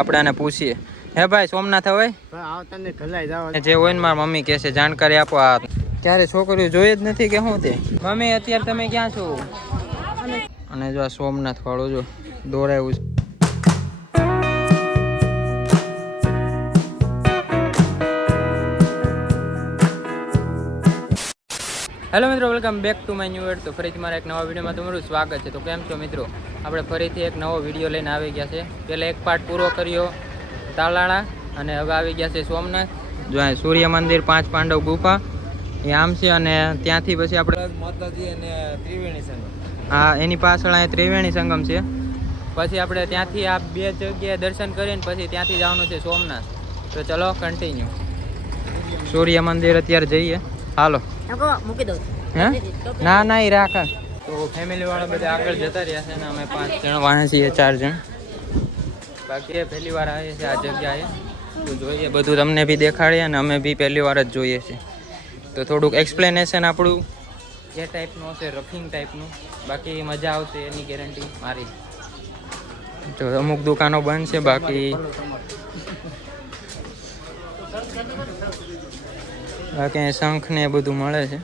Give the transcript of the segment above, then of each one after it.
આપણે આને પૂછીએ. હે ભાઈ સોમનાથ હવે જે હોય ને મારી મમ્મી કહે છે જાણકારી આપો. આ ક્યારે છોકરીઓ જોઈ જ નથી કે શું તે? મમ્મી અત્યારે તમે ક્યાં છો? અને જો આ સોમનાથ વાળું જો દોરાયું છે. હેલો મિત્રો, welcome back to my new ad. તો ફરીથી મારા એક નવા વિડીયોમાં તમારું સ્વાગત છે. તો કેમ છો મિત્રો? આપણે ફરીથી એક નવો વિડીયો લઈને આવી ગયા છે. પહેલાં એક પાર્ટ પૂરો કર્યો તાલાળા અને હવે આવી ગયા છે સોમનાથ. જો અહીં સૂર્ય મંદિર, 5 પાંડવ ગુફા એ આમ છે. અને ત્યાંથી પછી આપણે માતાજી અને ત્રિવેણી સંગમ, હા એની પાછળ અહીંયા ત્રિવેણી સંગમ છે. પછી આપણે ત્યાંથી આ બે જગ્યાએ દર્શન કરીને પછી ત્યાંથી જવાનું છે સોમનાથ. તો ચલો કન્ટિન્યુ. સૂર્ય મંદિર અત્યારે જઈએ, હાલો. મૂકી દઉં હે ના ના એ રાખા. તો ફેમિલી વાળા બધા આગળ જતા રહ્યા છે ને અમે 5 જણ વાહે છીએ, 4 જણ. બાકી પહેલી વાર આવીએ છીએ આ જગ્યાએ. તો જોઈએ બધું, તમને બી દેખાડીએ અને અમે બી પહેલી વાર જ જોઈએ છીએ. તો થોડુંક એક્સપ્લેનેશન આપણું જે ટાઈપનું હશે, રફિંગ ટાઈપનું. બાકી મજા આવશે એની ગેરંટી મારી. તો અમુક દુકાનો બંધ છે, બાકી શંખ ને એ બધું મળે છે,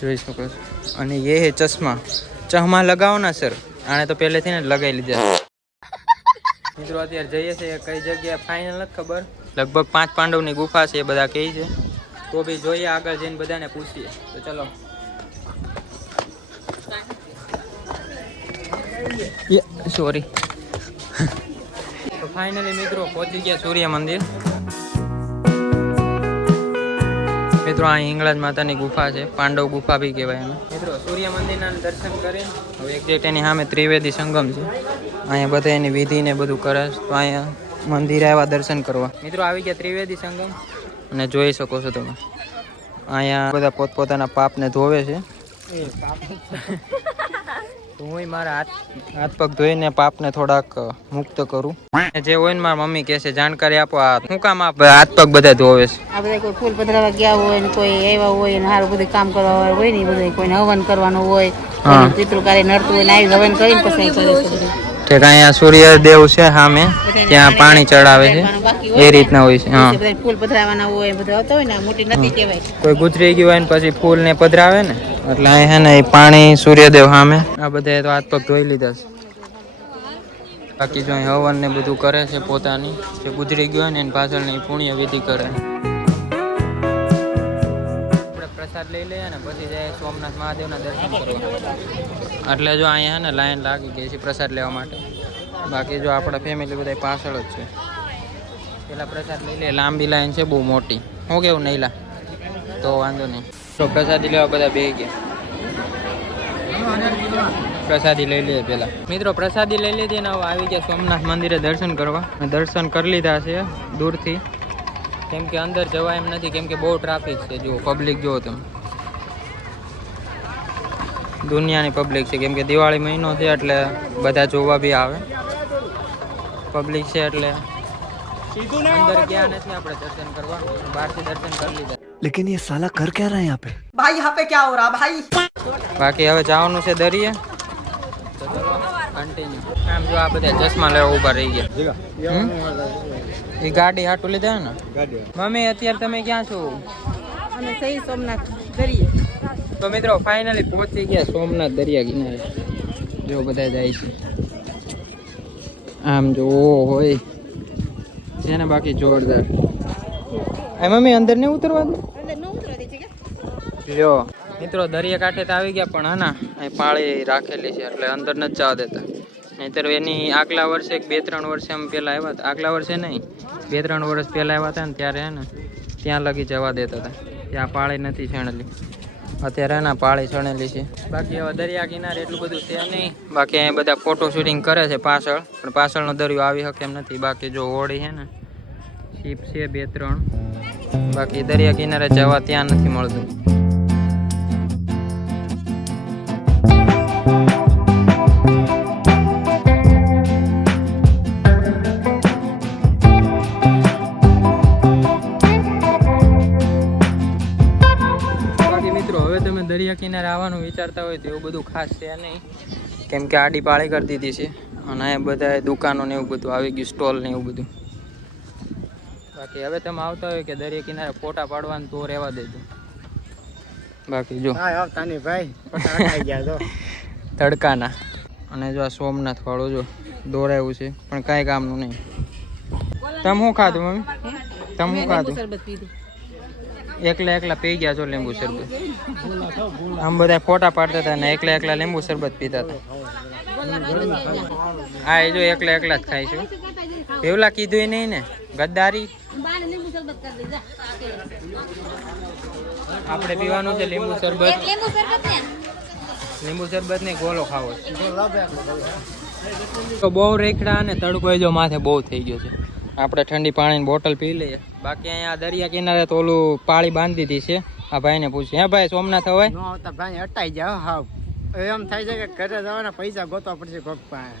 જોઈ શકો છો. અને એ હે ચશ્મા લગાવો ના સર, આને તો પહેલેથી ને લગાવી લીધા. મિત્રો અત્યારે જઈએ છીએ કઈ જગ્યાએ ફાઇનલ નથી ખબર. લગભગ 5 પાંડવની ગુફા છે એ બધા કહે છે. તો બી જોઈએ, આગળ જઈને બધાને પૂછીએ. તો ચલો. સોરી. તો ફાઇનલી મિત્રો પહોંચી ગયા સૂર્ય મંદિર. મિત્રો આ હિંગળાજ માતાની ગુફા છે, પાંડવ ગુફા બી કહેવાય એને. મિત્રો સૂર્ય મંદિરના દર્શન કરીને હવે એક્ઝેક્ટ એની સામે ત્રિવેદી સંગમ છે. અહીંયા બધા એની વિધિ ને બધું કરે છે. તો અહીંયા મંદિરે આવ્યા દર્શન કરવા. મિત્રો આવી ગયા ત્રિવેદી સંગમ અને જોઈ શકો છો તમે અહીંયા બધા પોતપોતાના પાપને ધોવે છે. તો હું મારા હાથ પગ ધોઈને પાપને થોડાક મુક્ત કરું. જે હોય ને મારી મમ્મી કહે છે જાણકારી આપો. આ શું કામ હાથ પગ બધા ધોવે છે? આ બધા કોઈ ફૂલ પધરાવા ગયા હોય ને કોઈ આવ્યા હોય ને સારું બધું કામ કરવા હોય ને બધું, કોઈને હવન કરવાનું હોય, પિતૃ કાર્ય નડતું હોય ને આવી હવન કરીને પછી કરે છે બધું. ઠીક, અહીંયા સૂર્યદેવ છે સામે, ત્યાં પાણી ચડાવે છે એ રીતના હોય છે. હા, ફૂલ પધરાવાના હોય બધું આવતા હોય ને, મોટી નદી કહેવાય. કોઈ ગુજરી ગયું હોય ને પછી ફૂલ ને પધરાવે ને, એટલે અહીં હે ને એ પાણી સૂર્યદેવ સામે. આ બધા તો હાથ પગ ધોઈ લીધા છે. બાકી જો અહીં હવન ને બધું કરે છે પોતાની, જે ગુજરી ગયો હોય ને એની પાછળની પુણ્ય વિધિ કરે. આપણે પ્રસાદ લઈ લઈએ ને પછી જાય સોમનાથ મહાદેવના દર્શન કરવા. એટલે જો અહીંયા ને લાઈન લાગી ગઈ છે પ્રસાદ લેવા માટે. બાકી જો આપણા ફેમિલી બધા પાછળ જ છે. પેલા પ્રસાદ લઈ લે, લાંબી લાઈન છે બહુ મોટી. હું કેવું નહીં લા તો વાંધો નહીં. તો પ્રસાદી લેવા બધા બે ગયા. પ્રસાદી લઈ લઈએ પેલા. મિત્રો પ્રસાદી લઈ લીધી ને હવે આવી ગયા સોમનાથ મંદિરે દર્શન કરવા. દર્શન કરી લીધા છે દૂરથી, કેમ કે અંદર જવા એમ નથી, કેમ કે બહુ ટ્રાફિક છે. જુઓ પબ્લિક જુઓ તમે, દુનિયાની પબ્લિક છે. કેમ કે દિવાળી મહિનો છે એટલે બધા જોવા બી આવે, પબ્લિક છે એટલે અંદર ગયા નથી આપણે દર્શન કરવા, બહારથી દર્શન કરી લીધા. लेकिन ये साला कर क्या रहा है यहाँ पे? ભાઈ यहाँ पे क्या हो रहा भाई? બાકી હવે જવાનું છે દરિયે. તો ચલો કન્ટિન્યુ. આમ જો આ બધા ચશ્મા લેવા ઊભા રહી ગયા. એ ગાડી હાટું લીધા ને. મમ્મી અત્યારે તમે ક્યાં છો? અમે સહી સોમનાથ દરિયે. તો મિત્રો ફાઇનલી પહોંચી ગયા સોમનાથ દરિયા કિનારે. જો બધા જાય છે આમ જો હોય છે ને. બાકી જોરદાર. મમ્મી અંદર નહીં ઉતરવા દે. લ્યો મિત્રો દરિયા કાંઠે તો આવી ગયા, પણ હા અહીં પાળી રાખેલી છે એટલે અંદર નથી જવા દેતા. નહીંતર એની આગલા વર્ષે 2-3 વર્ષે અમે પહેલાં આવ્યા હતા. આગલા વર્ષે નહીં, 2-3 વર્ષ પહેલાં આવ્યા હતા ને ત્યારે હે ને ત્યાં લગી જવા દેતા હતા. ત્યાં પાળી નથી છણેલી. અત્યારે એના પાળી છણેલી છે. બાકી હવે દરિયા કિનારે એટલું બધું છે નહીં. બાકી અહીંયા બધા ફોટો શૂટિંગ કરે છે પાછળ, પણ પાછળનો દરિયો આવી શકે એમ નથી. બાકી જો હોળી છે ને, શીપ છે 2-3. બાકી દરિયા કિનારે જવા ત્યાં નથી મળતું. બાકી મિત્રો હવે તમે દરિયા કિનારે આવવાનું વિચારતા હોય તો એવું બધું ખાસ છે નહીં, કેમ કે આડી પાળી કરી દીધી છે. અને અહીંયા બધા દુકાનો ને એવું બધું આવી ગયું, સ્ટોલ ને એવું બધું. બાકી હવે તમે આવતા હોય કે દરિયા કિનારે ફોટા પાડવાનું તો રહેવા દેજો. બાકી જો તડકાના. અને જો આ સોમનાથ વાળું જો દોરાયું છે પણ કાંઈ કામનું નહીં. તમે શું ખાધું મમ્મી? તમે શું ખાધું? એકલા પી ગયા છો લીંબુ શરબત. આમ બધા ફોટા પાડતા હતા ને એકલા લીંબુ શરબત પીતા હતા. હા એ જો એકલા જ ખાઈશું. પેવલા કીધું નહીં ને ગદ્દારી. આપણે પીવાનું છે લીંબુ શરબત. લીંબુ શરબત ને ગોલો ખાવો તો બહુ રેખડા અને તડકો જો માથે બહુ થઈ ગયો છે. આપણે ઠંડી પાણીની બોટલ પી લઈએ. બાકી અહીંયા દરિયા કિનારે તો ઓલું પાળી બાંધી દીધી છે. આ ભાઈને પૂછ્યું, હે ભાઈ સોમનાથ હોય? નો આવતા ભાઈ અટાઈ જાવ. હાવ એમ થાય છે કે ઘરે જવાના પૈસા ગોતવા પડશે કોક પાસે.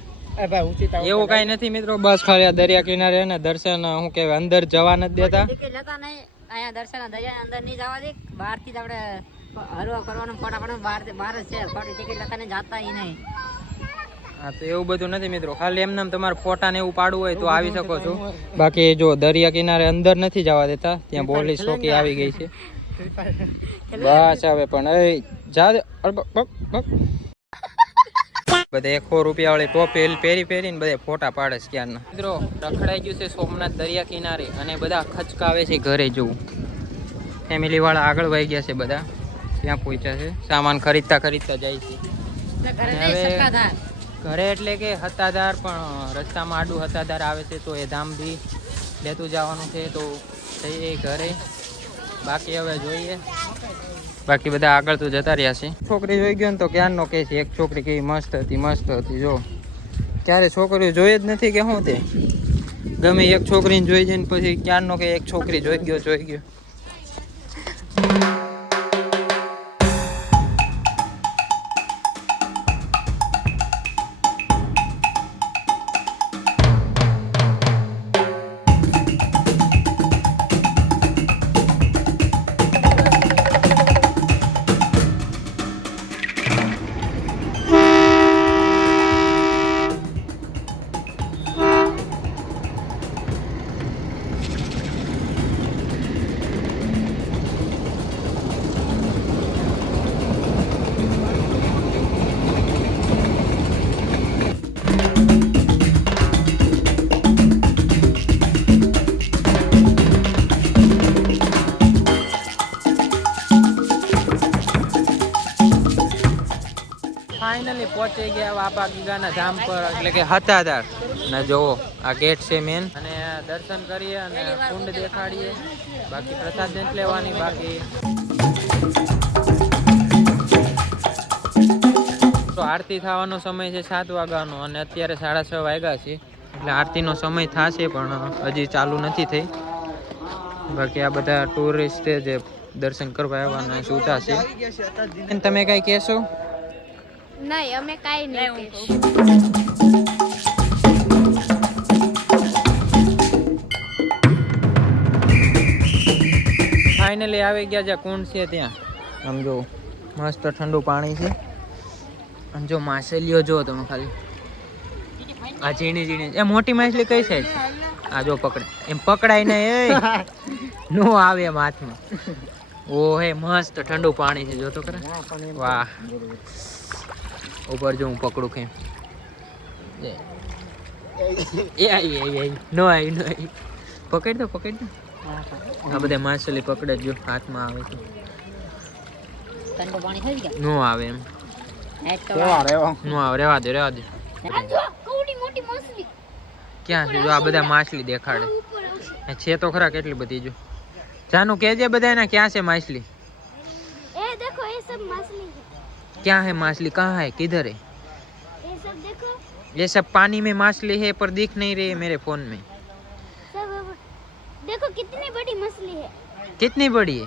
ભાઈ ઊંચી એવું કઈ નથી મિત્રો, બસ ખાલી આ દરિયા કિનારે ને દર્શન શું કહેવાય અંદર જવા નથી દેતા. અહીંયા દર્શન દરિયા અંદર નહીં જવા દે. બહારથી જ આપણે હરવા કરવાનું ફટાફટ બહાર જ છે. ખોટી ટિકિટ લેતા ને જાતા નહીં. હા તો એવું બધું નથી મિત્રો, ખાલી એમને તમારે ફોટા ને એવું પાડવું હોય તો આવી શકો છો. બાકી જો દરિયા કિનારે અંદર નથી જવા દેતા, ત્યાં પોલીસ ચોકી આવી ગઈ છે. બસ હવે પણ જા દે. બધા 100 રૂપિયા વાળી ટોપી પહેરીને બધા ફોટા પાડે છે ક્યારના. મિત્રો રખડાઈ ગયું છે સોમનાથ દરિયા કિનારે અને બધા ખચકાવે છે ઘરે જવું. ફેમિલી વાળા આગળ વહી ગયા છે, બધા ત્યાં પહોંચ્યા છે, સામાન ખરીદતા જાય છે. ઘરે એટલે કે હતાધાર, પણ રસ્તામાં આડું હતાધાર આવે છે તો એ ધામ બી લેતું જવાનું છે તો જઈએ ઘરે. બાકી હવે જોઈએ. બાકી બધા આગળ તો જતા રહ્યા છે. છોકરી જોઈ ગયો ને તો ક્યારનો કહે છે એક છોકરી કેવી મસ્ત હતી. જો ક્યારે છોકરીઓ જોઈ જ નથી કે શું તે ગમે એક છોકરીને જોઈ જઈને પછી ક્યારનો કે એક છોકરી જોઈ ગયો. ફાઇનલી પહોંચી ગયા બાપા ગીગાના ધામ પર, એટલે કે હતાધાર. ને જોવો આ ગેટ છે મેન, અને દર્શન કરીએ અને કુંડ દેખાડીએ. બાકી પ્રસાદ નથી લેવાની. બાકી તો આરતી થવાનો સમય છે 7 વાગ્યાનો અને અત્યારે 6:30 વાગ્યા છે, એટલે આરતીનો સમય થશે પણ હજી ચાલુ નથી થઈ. બાકી આ બધા ટુરિસ્ટ જે દર્શન કરવા આવવાના સુતા છે. તમે કઈ કહેશો? નહીં, અમે કાઈ નહીં. ફાઇનલી આવી ગયા જ્યાં કુંડ છે ત્યાં. આમ જો મસ્ત ઠંડુ પાણી છે. અને જો માછલીઓ જો તમે ખાલી આ ઝીણી એ મોટી માછલી કઈ સાઈડ? આ જો પકડે એમ પકડાય ને એ નો આવે એમ હાથમાં. ઓહે મસ્ત ઠંડુ પાણી છે, જો તો ખરા. વાહ, ઉપર જો હું પકડું કેમ એ આવી નો આવી. પકડ દો. આ બધા માછલી પકડે જો હાથમાં આવે તો ઠંડુ પાણી થઈ ગયા નો આવે એમ. નો આવે, રહેવા દે. મોટી માછલી ક્યાં છે? જો આ બધા માછલી દેખાડે છે તો ખરા કેટલી બધી. જો જાનું કહેજે બધા એના ક્યાં છે માછલી? ए देखो ये सब मछली है। क्या है मछली? कहाँ है? किधर है? ये सब देखो ये सब पानी में मछली है पर दिख नहीं रही है मेरे फोन में। सब देखो कितनी बड़ी मछली है। कितनी बड़ी है?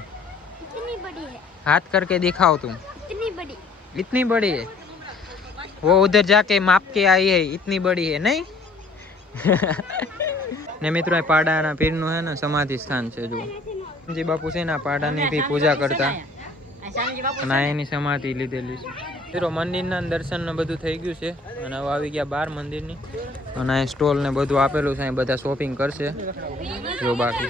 इतनी बड़ी है। हाथ करके दिखाओ तुम। इतनी बड़ी। इतनी बड़ी है? वो उधर जाके माप के आई है, इतनी बड़ी है नहीं? ने मित्रों पाड़ा पीर है ना समाधि स्थान है जो जी बापू से ना पाड़ा ने भी पूजा करता समाधि लीधेली। મિત્રો મંદિરના દર્શન ને બધું થઈ ગયું છે અને હવે આવી ગયા બહાર મંદિરની અને અહીં સ્ટોલ ને બધું આપેલું છે અહીં બધા શોપિંગ કરશે જો બાકી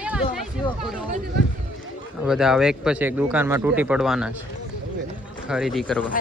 બધા હવે એક પછી એક દુકાનમાં તૂટી પડવાના છે ખરીદી કરવા